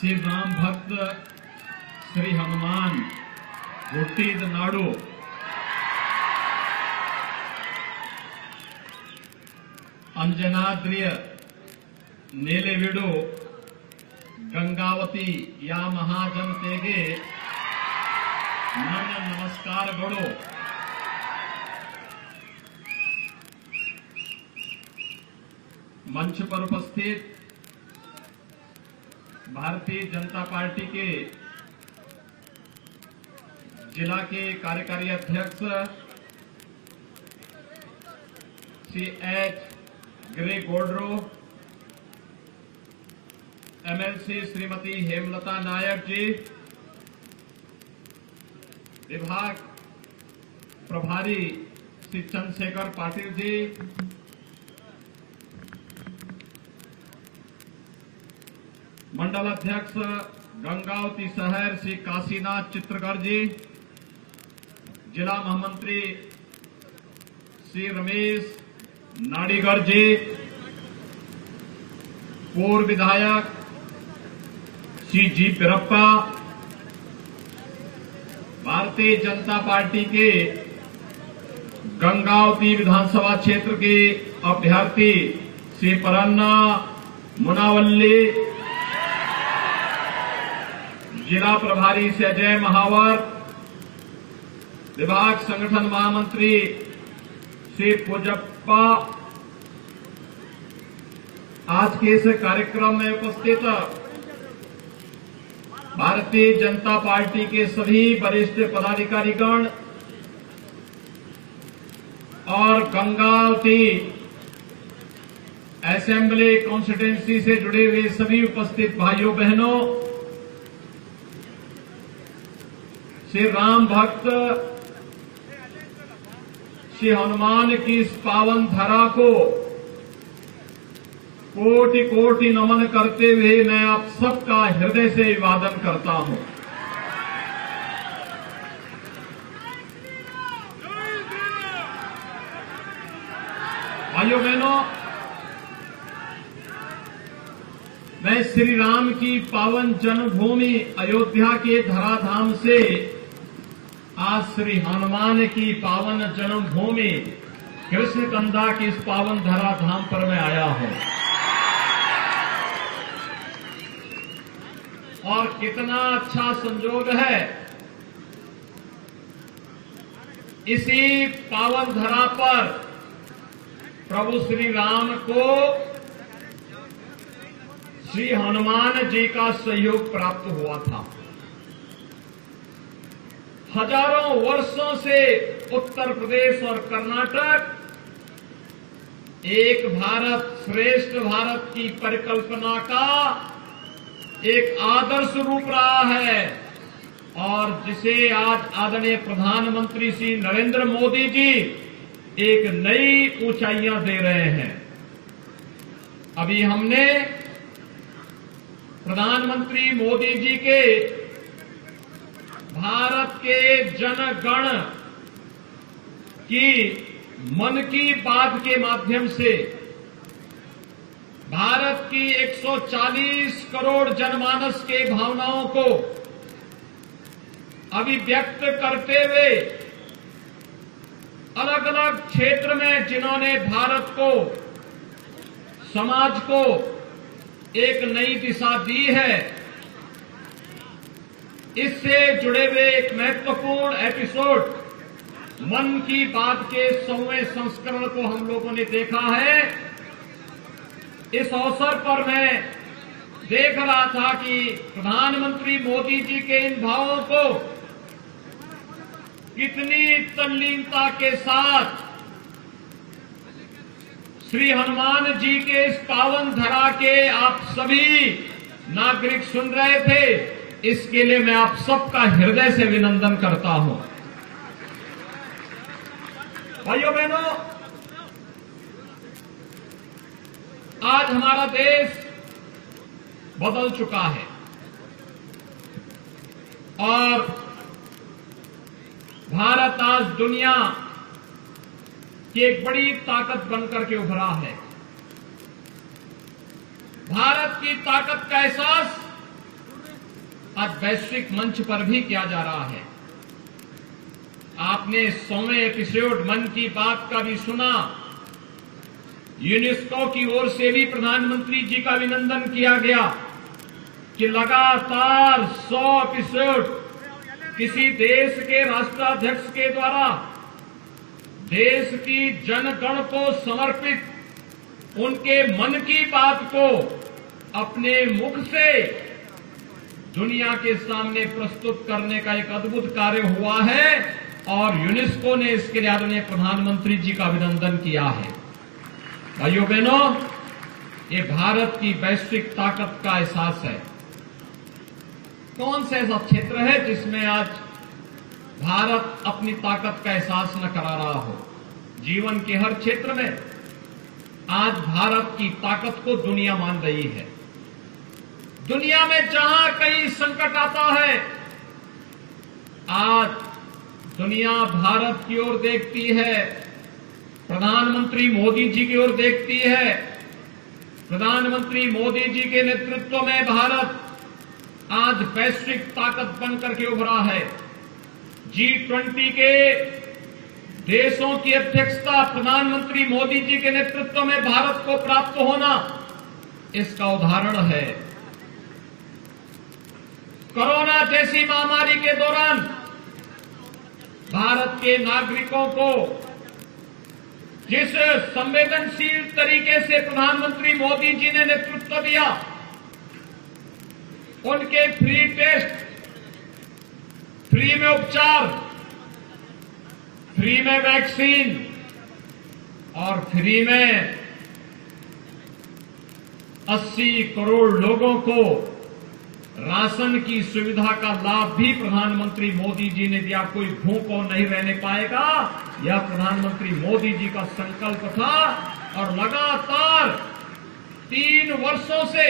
श्री राम भक्त श्री हनुमान ಹುಟ್ಟಿದ ನಾಡು ಅಂಜನಾದ್ರಿಯ ನೇಲೆವೀಡು ಗಂಗಾವತಿ ಯಾ ಮಹಾಜನತೆಗೆ ನನ್ನ ನಮಸ್ಕಾರಗಳು। मंच पर उपस्थित भारतीय जनता पार्टी के जिला के कार्यकारी अध्यक्ष श्री एच ग्रे गोल्ड्रो, एमएलसी श्रीमती हेमलता नायक जी, विभाग प्रभारी श्री चंद्रशेखर पाटिल जी, मंडल अध्यक्ष गंगावती शहर श्री काशीनाथ चित्रकर जी, जिला महामंत्री श्री रमेश नाडीगर जी, पूर्व विधायक श्री जी बिरप्पा, भारतीय जनता पार्टी के गंगावती विधानसभा क्षेत्र के अभ्यर्थी श्री परन्ना मुनावल्ली, जिला प्रभारी से अजय महावर, विभाग संगठन महामंत्री श्री पूजप्पा, आज के इस कार्यक्रम में उपस्थित भारतीय जनता पार्टी के सभी वरिष्ठ पदाधिकारीगण और गंगावती असेंबली कॉन्स्टिट्यूंसी से जुड़े हुए सभी उपस्थित भाइयों बहनों, श्री राम भक्त श्री हनुमान की इस पावन धरा को कोटि कोटि नमन करते हुए मैं आप सबका हृदय से अभिवादन करता हूं। भाइयों बहनों, मैं श्री राम की पावन जन्मभूमि अयोध्या के धराधाम से आज श्री हनुमान की पावन जन्मभूमि कृष्णकंधा की इस पावन धराधाम पर मैं आया हूं। और कितना अच्छा संयोग है, इसी पावन धरा पर प्रभु श्री राम को श्री हनुमान जी का सहयोग प्राप्त हुआ था। हजारों वर्षों से उत्तर प्रदेश और कर्नाटक एक भारत श्रेष्ठ भारत की परिकल्पना का एक आदर्श रूप रहा है और जिसे आज आदरणीय प्रधानमंत्री श्री नरेंद्र मोदी जी एक नई ऊंचाइयां दे रहे हैं। अभी हमने प्रधानमंत्री मोदी जी के भारत के जनगण की मन की बात के माध्यम से भारत की 140 करोड़ जनमानस के भावनाओं को अभिव्यक्त करते हुए अलग अलग क्षेत्र में जिन्होंने भारत को, समाज को एक नई दिशा दी है, इससे जुड़े हुए एक महत्वपूर्ण एपिसोड मन की बात के 100वें संस्करण को हम लोगों ने देखा है। इस अवसर पर मैं देख रहा था कि प्रधानमंत्री मोदी जी के इन भावों को कितनी तल्लीनता के साथ श्री हनुमान जी के इस पावन धरा के आप सभी नागरिक सुन रहे थे। इसके लिए मैं आप सबका हृदय से अभिनंदन करता हूं। भाइयों बहनों, आज हमारा देश बदल चुका है और भारत आज दुनिया की एक बड़ी ताकत बनकर के उभरा है। भारत की ताकत का एहसास आज वैश्विक मंच पर भी किया जा रहा है। आपने 100वें एपिसोड मन की बात का भी सुना। यूनेस्को की ओर से भी प्रधानमंत्री जी का अभिनंदन किया गया कि लगातार 100 एपिसोड किसी देश के राष्ट्राध्यक्ष के द्वारा देश की जनगण को समर्पित उनके मन की बात को अपने मुख से दुनिया के सामने प्रस्तुत करने का एक अद्भुत कार्य हुआ है और यूनेस्को ने इसके लिए आदरणीय प्रधानमंत्री जी का अभिनंदन किया है। भाइयों बहनों, ये भारत की वैश्विक ताकत का एहसास है। कौन सा ऐसा क्षेत्र है जिसमें आज भारत अपनी ताकत का एहसास न करा रहा हो? जीवन के हर क्षेत्र में आज भारत की ताकत को दुनिया मान रही है। दुनिया में जहां कहीं संकट आता है, आज दुनिया भारत की ओर देखती है, प्रधानमंत्री मोदी जी की ओर देखती है। प्रधानमंत्री मोदी जी के नेतृत्व में भारत आज वैश्विक ताकत बनकर के उभरा है। G20 के देशों की अध्यक्षता प्रधानमंत्री मोदी जी के नेतृत्व में भारत को प्राप्त होना इसका उदाहरण है। कोरोना जैसी महामारी के दौरान भारत के नागरिकों को जिस संवेदनशील तरीके से प्रधानमंत्री मोदी जी ने नेतृत्व दिया, उनके फ्री टेस्ट, फ्री में उपचार, फ्री में वैक्सीन और फ्री में 80 करोड़ लोगों को राशन की सुविधा का लाभ भी प्रधानमंत्री मोदी जी ने दिया। कोई भूखों नहीं रहने पाएगा, यह प्रधानमंत्री मोदी जी का संकल्प था और लगातार 3 वर्षों से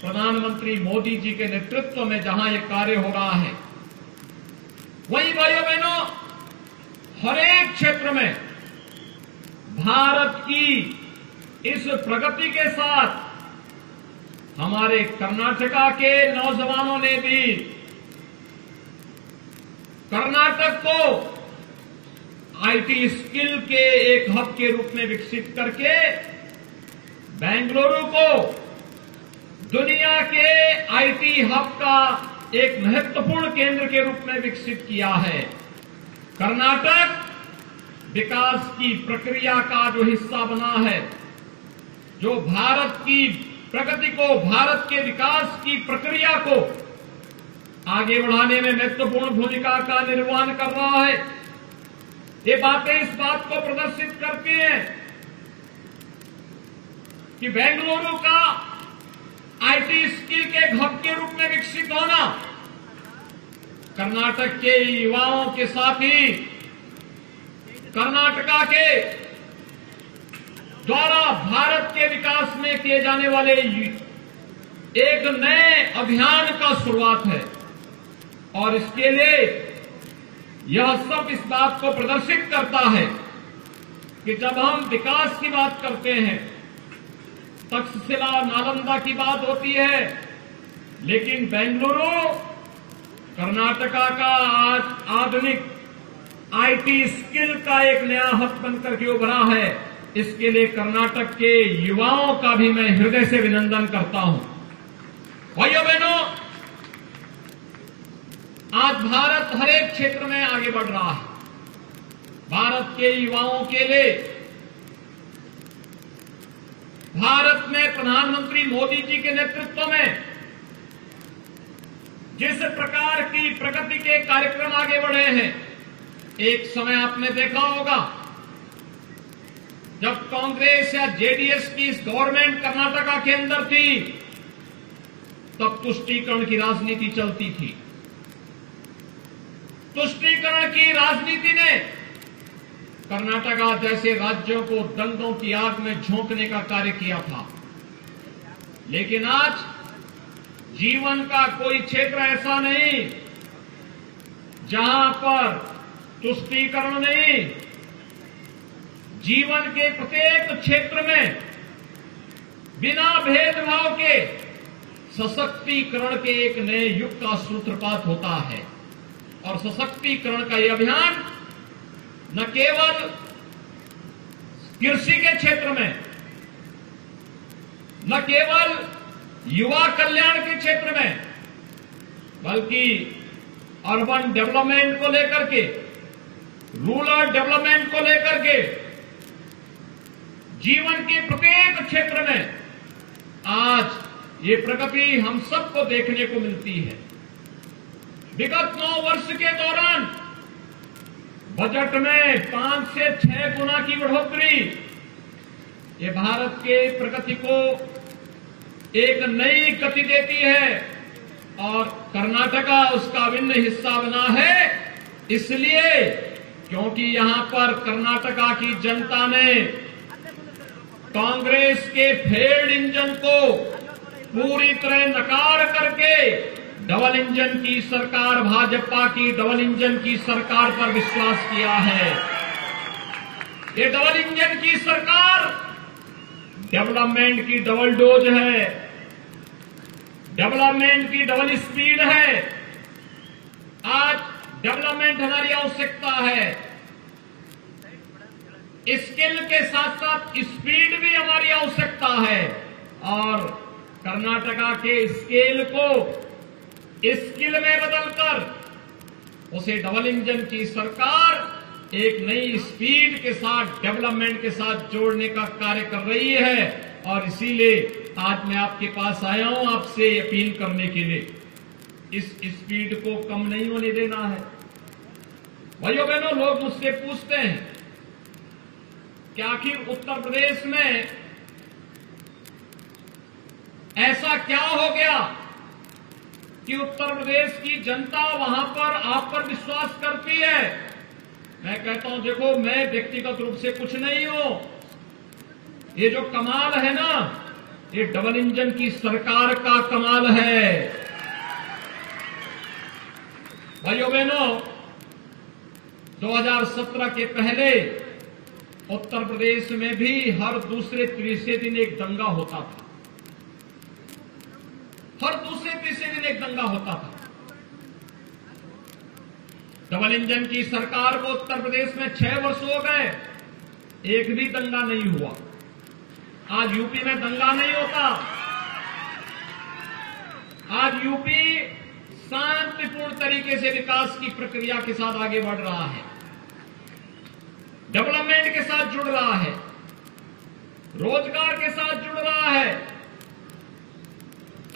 प्रधानमंत्री मोदी जी के नेतृत्व में जहां यह कार्य हो रहा है, वहीं भाइयों बहनों हर एक क्षेत्र में भारत की इस प्रगति के साथ हमारे कर्नाटका के नौजवानों ने भी कर्नाटक को आईटी स्किल के एक हब के रूप में विकसित करके बेंगलुरु को दुनिया के आईटी हब का एक महत्वपूर्ण केंद्र के रूप में विकसित किया है। कर्नाटक विकास की प्रक्रिया का जो हिस्सा बना है, जो भारत की प्रगति को, भारत के विकास की प्रक्रिया को आगे बढ़ाने में महत्वपूर्ण भूमिका का निर्वहन कर रहा है। ये बातें इस बात को प्रदर्शित करती हैं कि बेंगलुरु का आईटी स्किल के हब के रूप में विकसित होना कर्नाटक के युवाओं के साथ ही कर्नाटका के द्वारा भारत के विकास में किए जाने वाले एक नए अभियान का शुरुआत है। और इसके लिए यह सब इस बात को प्रदर्शित करता है कि जब हम विकास की बात करते हैं, तक्षशिला नालंदा की बात होती है, लेकिन बेंगलुरु कर्नाटका का आज आधुनिक आईटी स्किल का एक नया हब बनकर के उभरा है। इसके लिए कर्नाटक के युवाओं का भी मैं हृदय से अभिनंदन करता हूं। भाइयों बहनों, आज भारत हर एक क्षेत्र में आगे बढ़ रहा है। भारत के युवाओं के लिए भारत में प्रधानमंत्री मोदी जी के नेतृत्व में जिस प्रकार की प्रगति के कार्यक्रम आगे बढ़े हैं, एक समय आपने देखा होगा जब कांग्रेस या जेडीएस की इस गवर्नमेंट कर्नाटका के अंदर थी, तब तुष्टीकरण की राजनीति चलती थी। तुष्टीकरण की राजनीति ने कर्नाटका जैसे राज्यों को दंगों की आग में झोंकने का कार्य किया था। लेकिन आज जीवन का कोई क्षेत्र ऐसा नहीं जहां पर तुष्टीकरण नहीं, जीवन के प्रत्येक क्षेत्र में बिना भेदभाव के सशक्तिकरण के एक नए युग का सूत्रपात होता है। और सशक्तिकरण का यह अभियान न केवल कृषि के क्षेत्र में, न केवल युवा कल्याण के क्षेत्र में, बल्कि अर्बन डेवलपमेंट को लेकर के, रूरल डेवलपमेंट को लेकर के, जीवन के प्रत्येक क्षेत्र में आज ये प्रगति हम सबको देखने को मिलती है। विगत 9 वर्ष के दौरान बजट में 5 से 6 गुना की बढ़ोतरी ये भारत के प्रगति को एक नई गति देती है और कर्नाटका उसका अभिन्न हिस्सा बना है, इसलिए क्योंकि यहां पर कर्नाटका की जनता ने कांग्रेस के फेल्ड इंजन को पूरी तरह नकार करके डबल इंजन की सरकार, भाजपा की डबल इंजन की सरकार पर विश्वास किया है। ये डबल इंजन की सरकार डेवलपमेंट की डबल डोज है, डेवलपमेंट की डबल स्पीड है। आज डेवलपमेंट हमारी आवश्यकता है, स्किल के साथ साथ स्पीड भी हमारी आवश्यकता है। और कर्नाटका के स्केल को स्किल में बदलकर उसे डबल इंजन की सरकार एक नई स्पीड के साथ, डेवलपमेंट के साथ जोड़ने का कार्य कर रही है। और इसीलिए आज मैं आपके पास आया हूं आपसे अपील करने के लिए, इस स्पीड को कम नहीं होने देना है। भाइयों बहनों, लोग मुझसे पूछते हैं कि आखिर उत्तर प्रदेश में ऐसा क्या हो गया कि उत्तर प्रदेश की जनता वहां पर आप पर विश्वास करती है। मैं कहता हूं, देखो, मैं व्यक्तिगत रूप से कुछ नहीं हूं, ये जो कमाल है ना, ये डबल इंजन की सरकार का कमाल है। भाइयों बहनों, 2017 के पहले उत्तर प्रदेश में भी हर दूसरे तीसरे दिन एक दंगा होता था, हर दूसरे तीसरे दिन एक दंगा होता था। डबल इंजन की सरकार को उत्तर प्रदेश में 6 वर्ष हो गए, एक भी दंगा नहीं हुआ। आज यूपी में दंगा नहीं होता, आज यूपी शांतिपूर्ण तरीके से विकास की प्रक्रिया के साथ आगे बढ़ रहा है, डेवलपमेंट के साथ जुड़ रहा है, रोजगार के साथ जुड़ रहा है।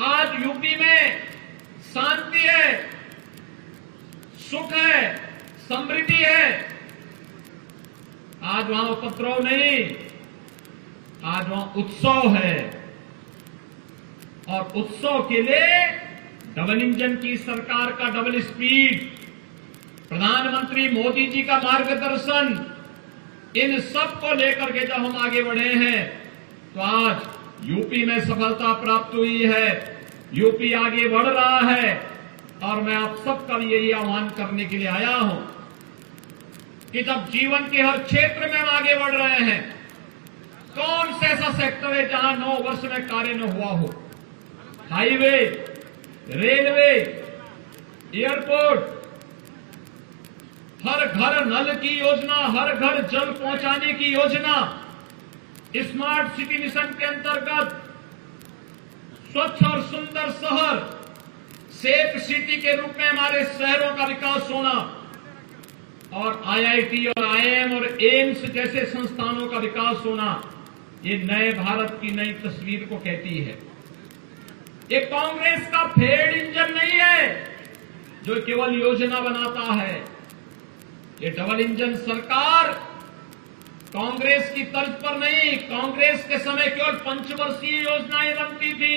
आज यूपी में शांति है, सुख है, समृद्धि है। आज वहां उपद्रव नहीं, आज वहां उत्सव है। और उत्सव के लिए डबल इंजन की सरकार का डबल स्पीड, प्रधानमंत्री मोदी जी का मार्गदर्शन, इन सब को लेकर के जब हम आगे बढ़े हैं तो आज यूपी में सफलता प्राप्त हुई है, यूपी आगे बढ़ रहा है। और मैं आप सबका यही आह्वान करने के लिए आया हूं कि जब जीवन के हर क्षेत्र में हम आगे बढ़ रहे हैं, कौन सा ऐसा सेक्टर है जहां 9 वर्ष में कार्य न हुआ हो? हाईवे, रेलवे, एयरपोर्ट, हर घर नल की योजना, हर घर जल पहुंचाने की योजना, स्मार्ट सिटी मिशन के अंतर्गत स्वच्छ और सुंदर शहर, सेफ सिटी के रूप में हमारे शहरों का विकास होना, और आईआईटी और आईआईएम और एम्स जैसे संस्थानों का विकास होना, ये नए भारत की नई तस्वीर को कहती है। ये कांग्रेस का फेल्ड इंजन नहीं है जो केवल योजना बनाता है। ये डबल इंजन सरकार कांग्रेस की तर्ज पर नहीं, कांग्रेस के समय केवल पंचवर्षीय योजनाएं बनती थी,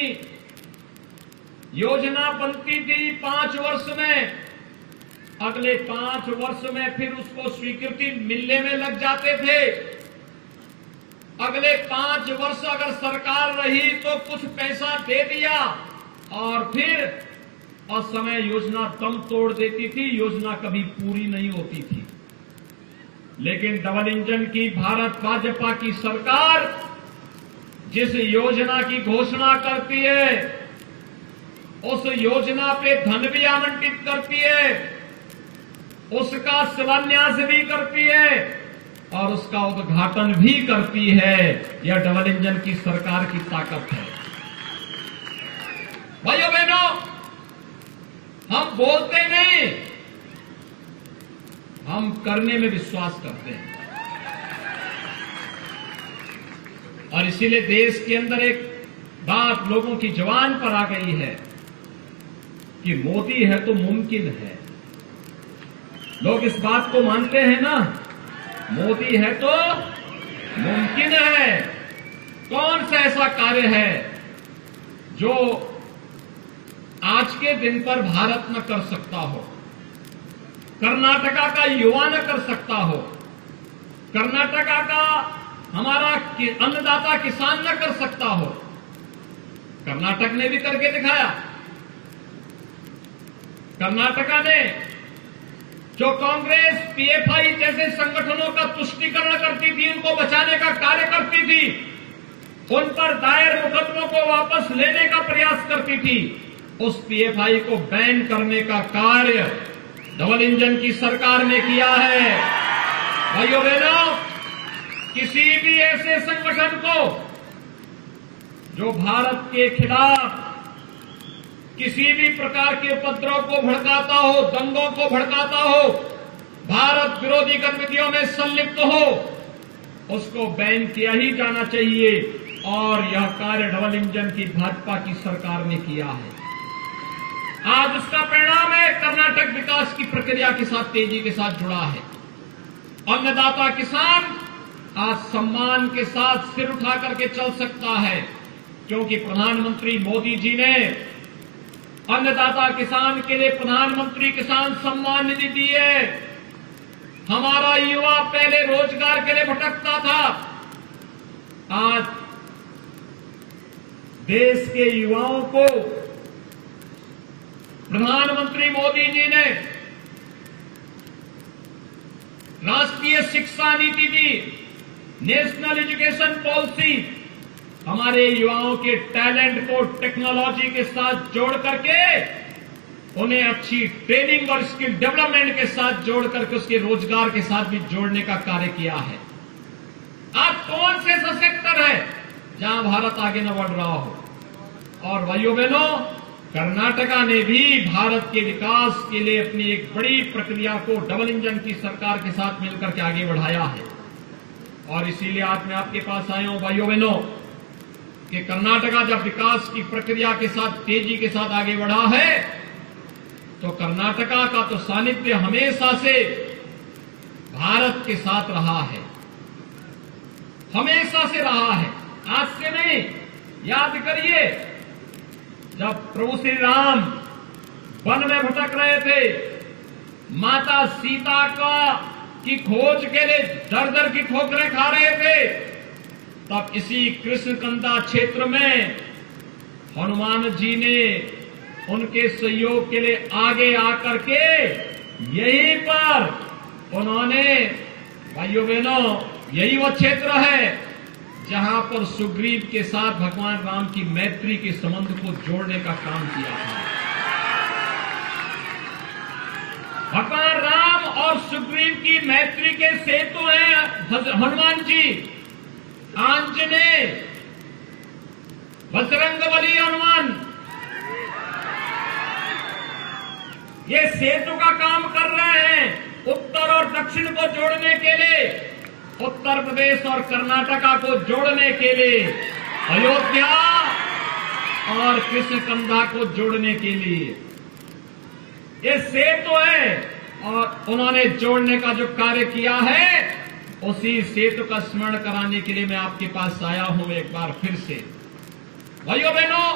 योजना बनती थी 5 वर्ष में, अगले 5 वर्ष में फिर उसको स्वीकृति मिलने में लग जाते थे। अगले 5 वर्ष अगर सरकार रही तो कुछ पैसा दे दिया और फिर असमय योजना दम तोड़ देती थी, योजना कभी पूरी नहीं होती थी। लेकिन डबल इंजन की भारत भाजपा की सरकार जिस योजना की घोषणा करती है उस योजना पे धन भी आवंटित करती है, उसका शिलान्यास भी करती है और उसका उद्घाटन भी करती है। यह डबल इंजन की सरकार की ताकत है। भाइयों बहनों, हम बोलते नहीं, हम करने में विश्वास करते हैं। और इसीलिए देश के अंदर एक बात लोगों की जुबान पर आ गई है कि मोदी है तो मुमकिन है। लोग इस बात को मानते हैं ना, मोदी है तो मुमकिन है। कौन सा ऐसा कार्य है जो आज के दिन पर भारत न कर सकता हो, कर्नाटका का युवा न कर सकता हो, कर्नाटका का हमारा अन्नदाता किसान न कर सकता हो? कर्नाटक ने भी करके दिखाया। कर्नाटका ने जो कांग्रेस, पीएफआई जैसे संगठनों का तुष्टीकरण करती थी, उनको बचाने का कार्य करती थी, उन पर दायर मुकदमों को वापस लेने का प्रयास करती थी, उस पीएफआई को बैन करने का कार्य डबल इंजन की सरकार ने किया है। भाइयों बहनों, किसी भी ऐसे संगठन को जो भारत के खिलाफ किसी भी प्रकार के उपद्रव को भड़काता हो, दंगों को भड़काता हो, भारत विरोधी गतिविधियों में संलिप्त हो, उसको बैन किया ही जाना चाहिए। और यह कार्य डबल इंजन की भाजपा की सरकार ने किया है। आज उसका परिणाम है, कर्नाटक विकास की प्रक्रिया के साथ तेजी के साथ जुड़ा है। अन्नदाता किसान आज सम्मान के साथ सिर उठा करके चल सकता है, क्योंकि प्रधानमंत्री मोदी जी ने अन्नदाता किसान के लिए प्रधानमंत्री किसान सम्मान निधि दी है। हमारा युवा पहले रोजगार के लिए भटकता था, आज देश के युवाओं को प्रधानमंत्री मोदी जी ने राष्ट्रीय शिक्षा नीति दी, नेशनल एजुकेशन पॉलिसी, हमारे युवाओं के टैलेंट को टेक्नोलॉजी के साथ जोड़ करके उन्हें अच्छी ट्रेनिंग और स्किल डेवलपमेंट के साथ जोड़ करके उसके रोजगार के साथ भी जोड़ने का कार्य किया है। आज कौन से ऐसा सेक्टर है जहां भारत आगे न बढ़ रहा हो? और भाइयों बहनों, कर्नाटका ने भी भारत के विकास के लिए अपनी एक बड़ी प्रक्रिया को डबल इंजन की सरकार के साथ मिलकर के आगे बढ़ाया है। और इसीलिए आज मैं आपके पास आया हूं भाइयों बहनों कि कर्नाटका जब विकास की प्रक्रिया के साथ तेजी के साथ आगे बढ़ा है, तो कर्नाटका का तो सानिध्य हमेशा से भारत के साथ रहा है, हमेशा से रहा है, आज से नहीं। याद करिए, जब प्रभु श्री राम वन में भटक रहे थे, माता सीता की खोज के लिए दर दर की ठोकरें खा रहे थे, तब इसी कृष्णकंदा क्षेत्र में हनुमान जी ने उनके सहयोग के लिए आगे आकर के यहीं पर उन्होंने, भाइयों बहनों, यही वो क्षेत्र है जहां पर सुग्रीव के साथ भगवान राम की मैत्री के संबंध को जोड़ने का काम किया था। भगवान राम और सुग्रीव की मैत्री के सेतु हैं हनुमान जी, आंजनेय, बजरंगबली हनुमान। ये सेतु का काम कर रहे हैं उत्तर और दक्षिण को जोड़ने के लिए, उत्तर प्रदेश और कर्नाटका को जोड़ने के लिए, अयोध्या और कृष्णकंधा को जोड़ने के लिए ये सेतु है। और उन्होंने जोड़ने का जो कार्य किया है, उसी सेतु का स्मरण कराने के लिए मैं आपके पास आया हूं एक बार फिर से। भाइयों बहनों,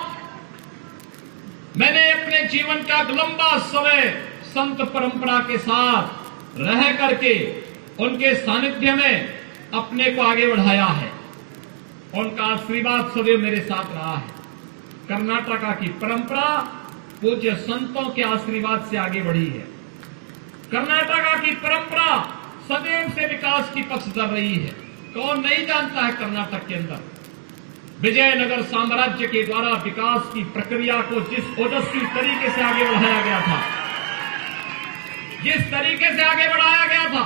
मैंने अपने जीवन का लंबा समय संत परंपरा के साथ रह करके उनके सानिध्य में अपने को आगे बढ़ाया है। उनका आशीर्वाद सदैव मेरे साथ रहा है। कर्नाटका की परंपरा पूज्य संतों के आशीर्वाद से आगे बढ़ी है। कर्नाटका की परंपरा सदैव से विकास की पक्षधर रही है। कौन नहीं जानता है कर्नाटक के अंदर विजयनगर साम्राज्य के द्वारा विकास की प्रक्रिया को जिस ओजस्वी तरीके से आगे बढ़ाया गया था, जिस तरीके से आगे बढ़ाया गया था,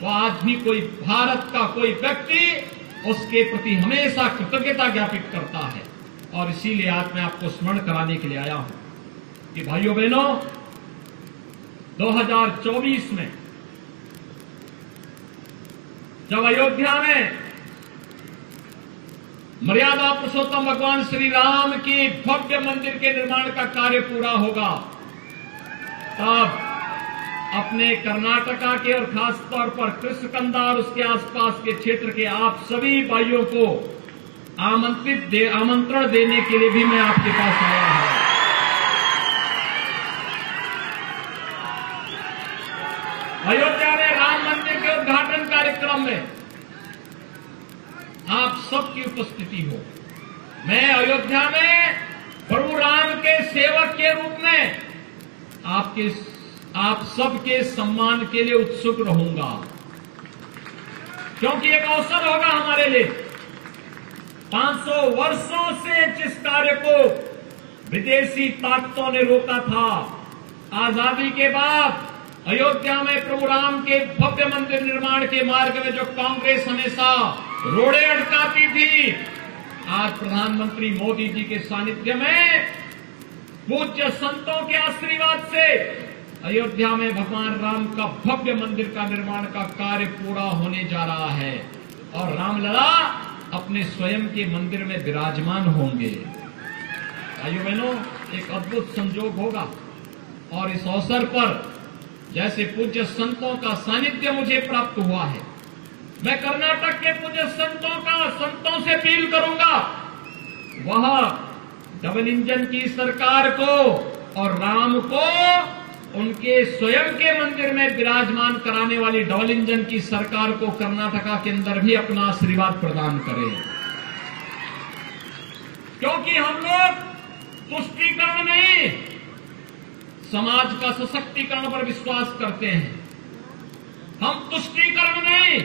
वो आज भी कोई भारत का कोई व्यक्ति उसके प्रति हमेशा कृतज्ञता ज्ञापित करता है। और इसीलिए आज मैं आपको स्मरण कराने के लिए आया हूं कि भाइयों बहनों, 2024 में जब अयोध्या में मर्यादा पुरुषोत्तम भगवान श्री राम के भव्य मंदिर के निर्माण का कार्य पूरा होगा, तब अपने कर्नाटका के और खासतौर पर कृष्णकंदा और उसके आसपास के क्षेत्र के आप सभी भाइयों को आमंत्रण देने के लिए भी मैं आपके पास आया हूं। अयोध्या में राम मंदिर के उद्घाटन कार्यक्रम में आप सबकी उपस्थिति हो। मैं अयोध्या में प्रभु राम के सेवक के रूप में आप सबके सम्मान के लिए उत्सुक रहूंगा, क्योंकि एक अवसर होगा हमारे लिए। 500 वर्षों से जिस कार्य को विदेशी ताकतों ने रोका था, आजादी के बाद अयोध्या में प्रभु राम के भव्य मंदिर निर्माण के मार्ग में जो कांग्रेस हमेशा रोड़े अटकाती थी, आज प्रधानमंत्री मोदी जी के सानिध्य में पूज्य संतों के आशीर्वाद से अयोध्या में भगवान राम का भव्य मंदिर का निर्माण का कार्य पूरा होने जा रहा है और रामलला अपने स्वयं के मंदिर में विराजमान होंगे। भाइयों बहनों, एक अद्भुत संजोग होगा और इस अवसर पर जैसे पूज्य संतों का सानिध्य मुझे प्राप्त हुआ है, मैं कर्नाटक के पूज्य संतों से अपील करूंगा, वह डबल इंजन की सरकार को और राम को उनके स्वयं के मंदिर में विराजमान कराने वाली डबल इंजन की सरकार को कर्नाटका के अंदर भी अपना आशीर्वाद प्रदान करें, क्योंकि हम लोग तुष्टीकरण नहीं, समाज का सशक्तिकरण पर विश्वास करते हैं। हम तुष्टीकरण नहीं,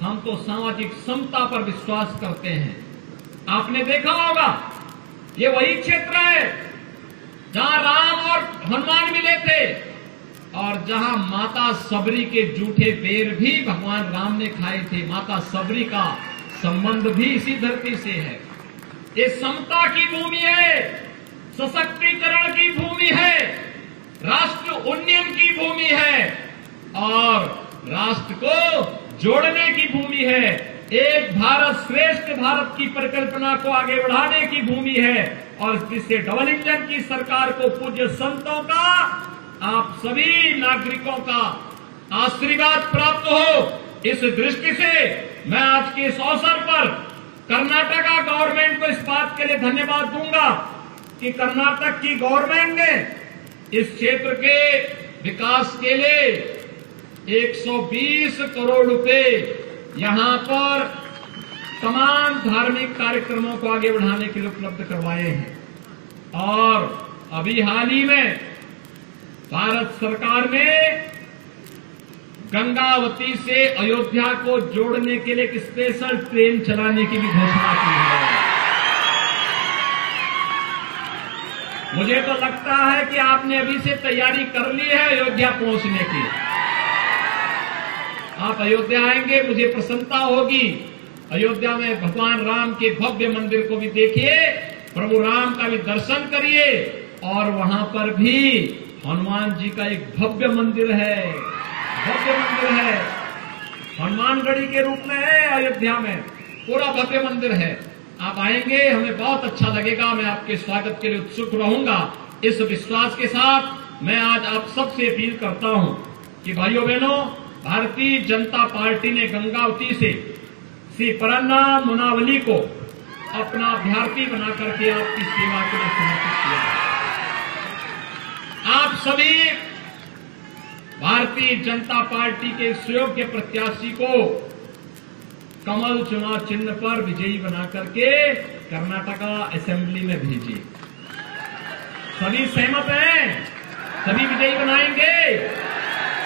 हम तो सामाजिक समता पर विश्वास करते हैं। आपने देखा होगा, ये वही क्षेत्र है जहां राम और हनुमान मिले थे और जहां माता सबरी के जूठे बेर भी भगवान राम ने खाए थे। माता सबरी का संबंध भी इसी धरती से है। ये समता की भूमि है, सशक्तिकरण की भूमि है, राष्ट्र उन्नयन की भूमि है और राष्ट्र को जोड़ने की भूमि है। एक भारत श्रेष्ठ भारत की परिकल्पना को आगे बढ़ाने की भूमि है और जिससे डबल इंजन की सरकार को पूज्य संतों का, आप सभी नागरिकों का आशीर्वाद प्राप्त हो। इस दृष्टि से मैं आज के इस अवसर पर कर्नाटका गवर्नमेंट को इस बात के लिए धन्यवाद दूंगा कि कर्नाटक की गवर्नमेंट ने इस क्षेत्र के विकास के लिए 120 करोड़ रुपए यहां पर तमाम धार्मिक कार्यक्रमों को आगे बढ़ाने के लिए उपलब्ध करवाए हैं। और अभी हाल ही में भारत सरकार ने गंगावती से अयोध्या को जोड़ने के लिए एक स्पेशल ट्रेन चलाने की भी घोषणा की है। मुझे तो लगता है कि आपने अभी से तैयारी कर ली है अयोध्या पहुंचने की। आप अयोध्या आएंगे, मुझे प्रसन्नता होगी। अयोध्या में भगवान राम के भव्य मंदिर को भी देखिए, प्रभु राम का भी दर्शन करिए और वहां पर भी हनुमान जी का एक भव्य मंदिर है, हनुमानगढ़ी के रूप में है। अयोध्या में पूरा भव्य मंदिर है। आप आएंगे, हमें बहुत अच्छा लगेगा। मैं आपके स्वागत के लिए उत्सुक रहूंगा। इस विश्वास के साथ मैं आज आप सबसे अपील करता हूं कि भाइयों बहनों, भारतीय जनता पार्टी ने गंगावती से श्री परन्ना मुनावली को अपना अभ्यर्थी बनाकर के आपकी सेवा के लिए समर्पित किया। आप सभी भारतीय जनता पार्टी के सुयोग्य प्रत्याशी को कमल चुनाव चिन्ह पर विजयी बनाकर के कर्नाटका असेंबली में भेजिए। सभी सहमत हैं? सभी विजयी बनाएंगे?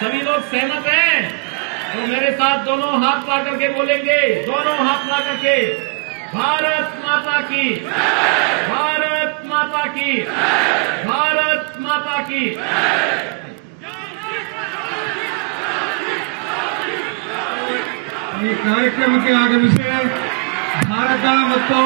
सभी लोग सहमत हैं? तो मेरे साथ दोनों हाथ ला करके बोलेंगे, दोनों हाथ ला करके भारत माता की, भारत माता की, भारत माता की। ಈ ಕಾರ್ಯಕ್ರಮಕ್ಕೆ ಆಗಮಿಸಿ ಭಾರತ ಮತ್ತು